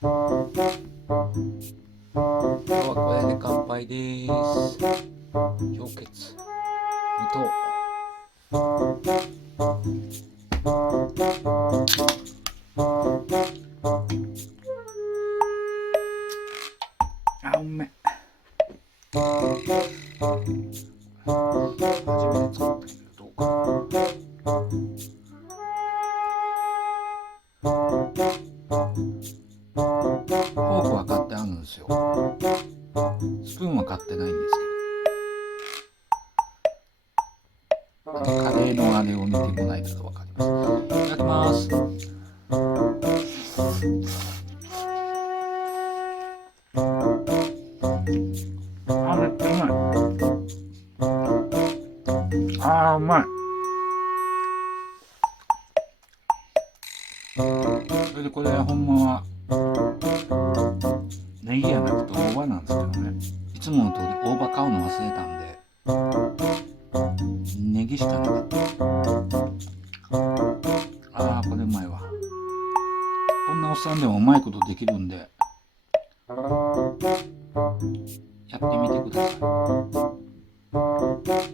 今日はこれで乾杯です。氷結無糖。あ、うめ。初めて作ったけどどうか。フォークは買ってあるんですよ。スプーンは買ってないんですけど、カレーのあれを見てもらえたら分かります。いただきます。あ、めっちゃうまい。あー、うまい。それでこれほんまはネギやなくて大葉なんですけどね、いつもの通り大葉買うの忘れたんでネギしかなかった。あー、これうまいわ。こんなおっさんでもうまいことできるんでやってみてください。